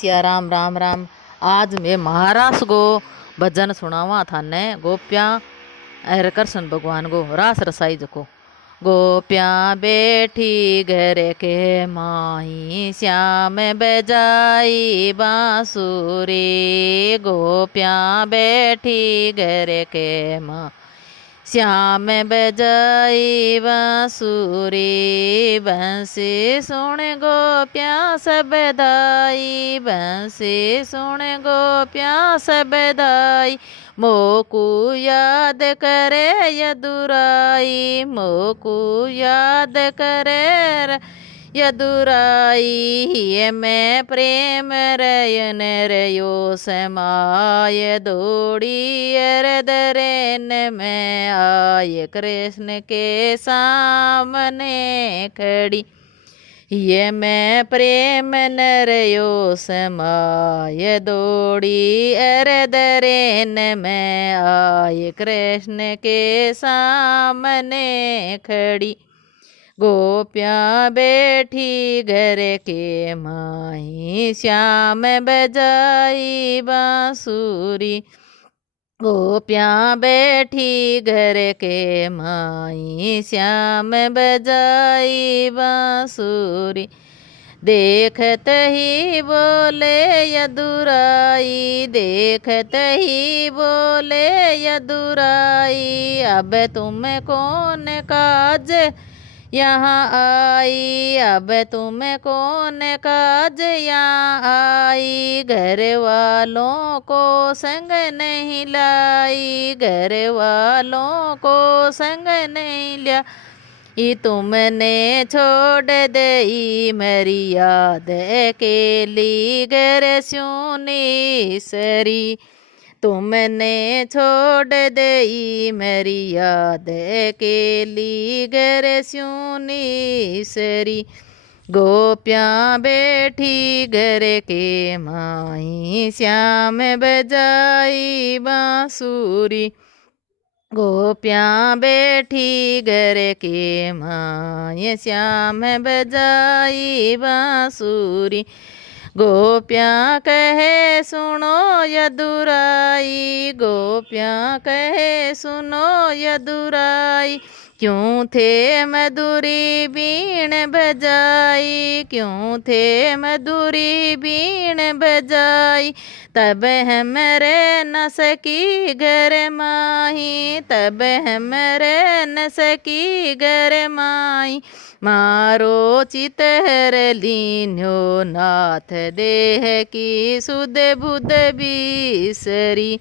सिया राम राम राम। आज मैं महारास गो भजन सुनावा थाने गोपियाँ अर कृष्ण भगवान गो रास रसाई जको। गोपियाँ बैठी घर के माही श्याम बजाई बांसुरी। गोपियाँ बैठी घर के माँ श्याम बजाई बांसुरी। बंसी सुन गोपियाँ सब दाई, बंसी सुन गोपियाँ सब दाई। मोकू याद करे यदुराई, मोकू याद करे यदुराई। ये मैं प्रेम रयन रयो समाय दौड़ी दरेन में आय कृष्ण के सामने खड़ी। ये मैं प्रेम नरयो समाय दौड़ी दरेन में आय कृष्ण के सामने खड़ी। गोपियाँ बैठी घर के माही श्याम बजाई बांसुरी। गोपियाँ बैठी घर के माही श्याम बजाई बांसुरी। देखत ही बोले यदुराई, देखत ही बोले यदुराई। अब तुम कौन काज यहाँ आई, अब तुम कौन काज यहाँ आई। घर वालों को संग नहीं लाई, घर वालों को संग नहीं लिया। ये तुमने छोड़ दई मेरी याद अकेली घर सुनी सरी। तुमने छोड़ दई मेरी याद अकेली घर सुनी सरी। गोपियाँ बैठी घर के माही श्याम बजाई बांसुरी। गोपियाँ बैठी घर के माही श्याम बजाई बांसुरी। गोपियाँ कहे सुनो यदुराई, गोपियाँ कहे सुनो यदुराई। क्यों थे मधुरी बीण बजाई, क्यों थे मधुरी बीण बजाई। तब हमरे न सकी घर माही, तब हमरे न सकी घर माही। मारो चितहर लीन्यो नाथ देह की सुध बुध बीसरी।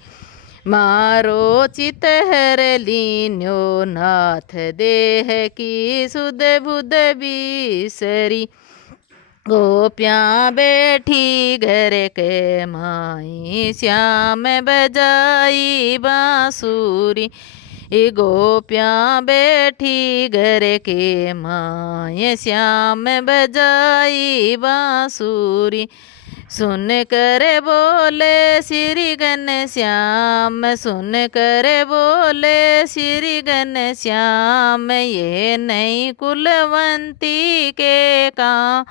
मारो चितहर लीन्यो नाथ देह की सुध बुध बीसरी। गोपियाँ बैठी घर के माही श्याम बजाई बांसुरी। ये गोपियाँ बैठी घर के माय श्याम बजाई बांसुरी। सुन कर बोले श्री घनश्याम, सुन कर बोले श्री घनश्याम। ये नहीं कुलवंती के काम,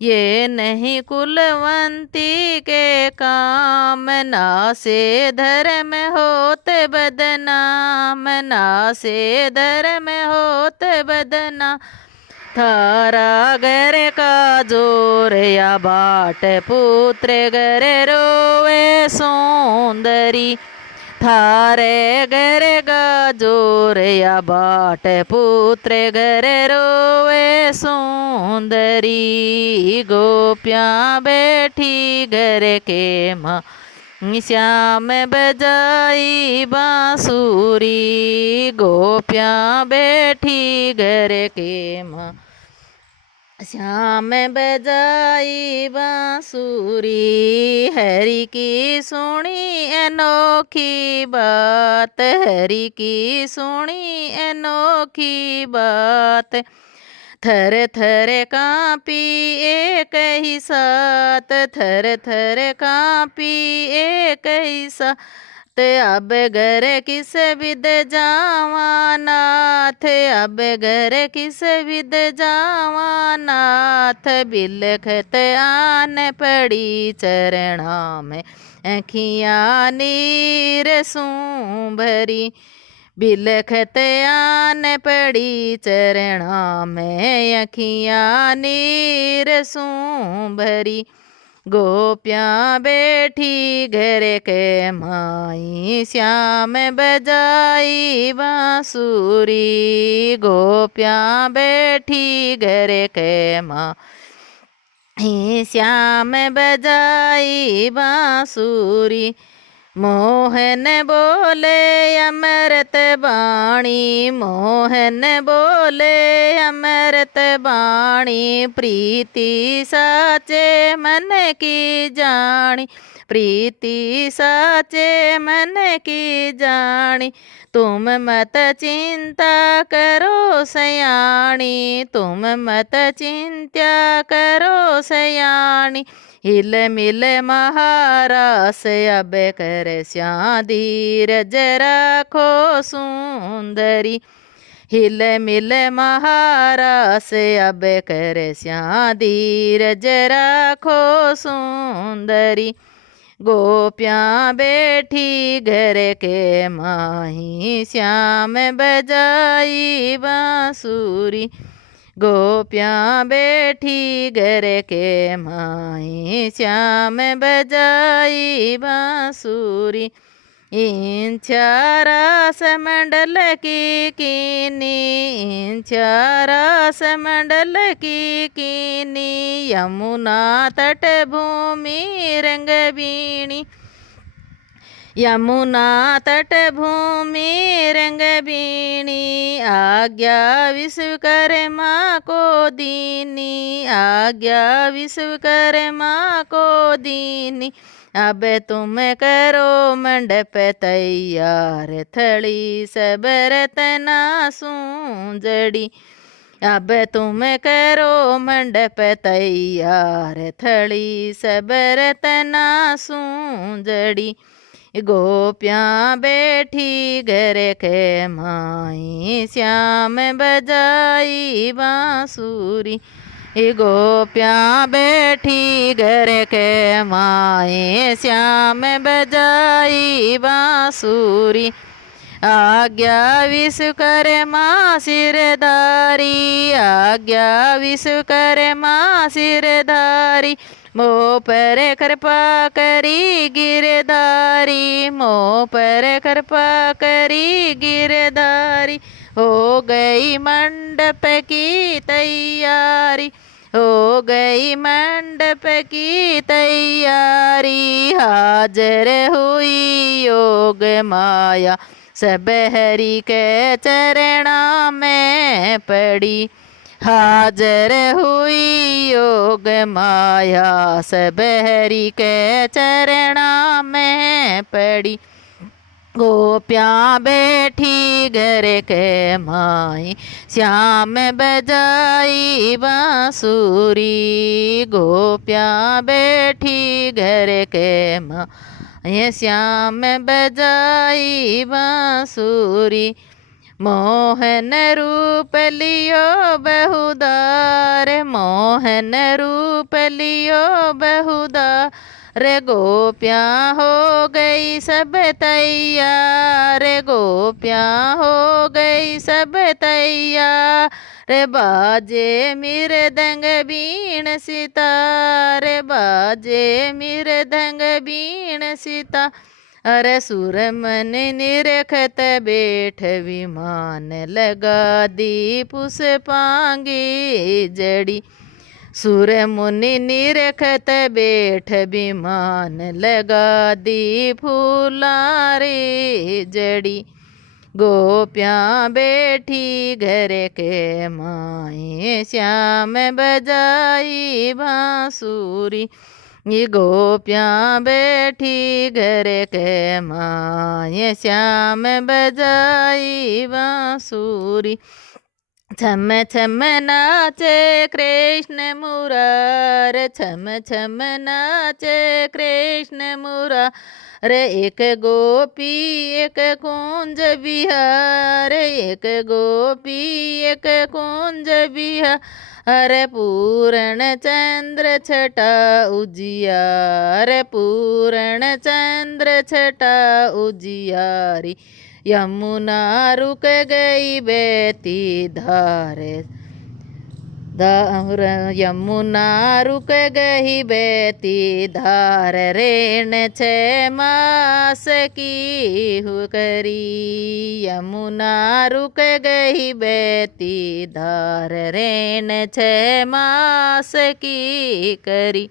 ये नहीं कुलवंती के काम। ना से धर्म होते बदनाम, ना से धर्म होते बदनाम। थारा घर का जोर या बाट पुत्र घर रोवे सौंदरी। थारे घर का जोर या बाट पुत्र घर रोवे सुंदरी। गोपियाँ बैठी घर के माँ श्याम बजाई बांसुरी। गोपियाँ बैठी घर के माँ श्याम बजाई बांसुरी। हरि की सुनी अनोखी बात, हरि की सुनी अनोखी बात। थर थर काँपी एक ही साथ, थर थर काँपी एक ही साथ। ते अब घर किस विद जावा नाथ, अब घर किस विद जावा नाथ, बिलखत आन पड़ी चरणा में अखियाँ नीर सूं भरी, बिलखत आन पड़ी चरणा में अखियाँ नीर सूं भरी, गोपियाँ बैठी घर के माई श्याम बजाई बांसुरी, गोपियाँ बैठी घर के माई श्याम बजाई बांसुरी, मोहन बोले अमृत बाणी, मोहन बोले अमृत बाणी, प्रीति साचे मन की जानी, प्रीति साचे मन की जानी, तुम मत चिंता करो सयानी, तुम मत चिंता करो सयानी, हिल मिल महारास अब कर श्यां धीरज रखो सुंदरी, हिल मिल महारास अब कर श्यां धीरज रखो सुंदरी, गोपियाँ बैठी घर के माही श्याम बजाई बांसुरी, गोपियाँ बैठी घर के माई श्याम बजाई बांसुरी, इंचारास मंडल की कीनी, इंचारास मंडल की कीनी, यमुना तट भूमि रंग बीणी, यमुना तट भूमि रंग बीणी, आज्ञा विश्वकर्मा को दीनी, आज्ञा विश्वकर्मा को दीनी, अब तुम करो मंडप तैयार, थड़ी सब रतना सूंजड़ी, अब तुम करो मंडप तैयार, थड़ी सब रतना सूंजड़ी, गोपियाँ बैठी घर के माई श्याम बजाई बांसुरी, गोपियाँ बैठी घर के माई श्याम बजाई बांसुरी, आज्ञा विश्वकर्मा सिरधारी, आज्ञा विश्वकर्मा सिरधारी, मोह पर कृपा करी गिरधारी, मोह पर कृपा करी गिरधारी, हो गई मंडप की तैयारी, हो गई मंडप की तैयारी, हाजिर हुई योग माया सब हरि के चरणा में पड़ी, हाजिर हुई योग माया सब हरि के चरणा में पड़ी, गोपियाँ बैठी घर के माई श्याम बजाई बांसुरी, गोपियाँ बैठी घर के माई श्याम बजाई बांसुरी, मोहन रूप लियो बहुदार, मोहन रूप लियो बहुदार, गोपियाँ हो गई सब तैयार, गोपियाँ हो गई सब तैयार, बाजे मृदंग बीण सितार, बाजे मृदंग बीण सिता, अरे सुर मन निरखत बैठ विमान, लगा दी पुष्पांगी जड़ी, सुर मुनि निरखत बैठ विमान, लगा दी फूलारे जड़ी, गोपियाँ बैठी घर के माई श्याम बजाई बांसुरी, ये गोपियाँ बैठी घर के माई श्याम बजाई बांसुरी, छम छम नाचे कृष्ण मुरार, छम छम नाचे कृष्ण मुरार। एक गोपी एक कुंज बिहार, एक गोपी एक कुंज बिहार। पूर्ण चंद्र छटा उजियार, पूर्ण चंद्र छटा उजियारी। यमुना रुक गई बहती धार, यमुना रुक गई बहती धार। ऋण 6 मास की हु करी, यमुना रुक गई बहती धार। ऋण 6 मास की करी।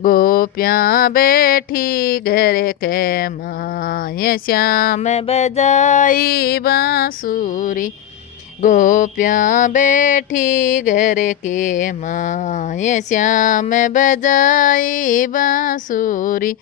गोपियाँ बैठी घर के माय, श्याम बजाई बांसुरी। गोपियाँ बैठी घर के माय, श्याम बजाई बांसुरी।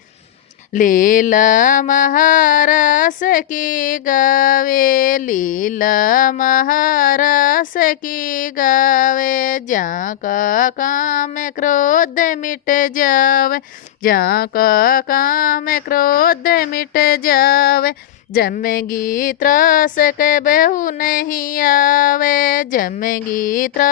लीला महारास की गावे, लीला महारास की गावे। जहाँ का काम क्रोध मिट जावे, जहाँ का काम क्रोध मिट जावे। जमेगी त्रास के बहू नहीं आवे, जमेगी त्रास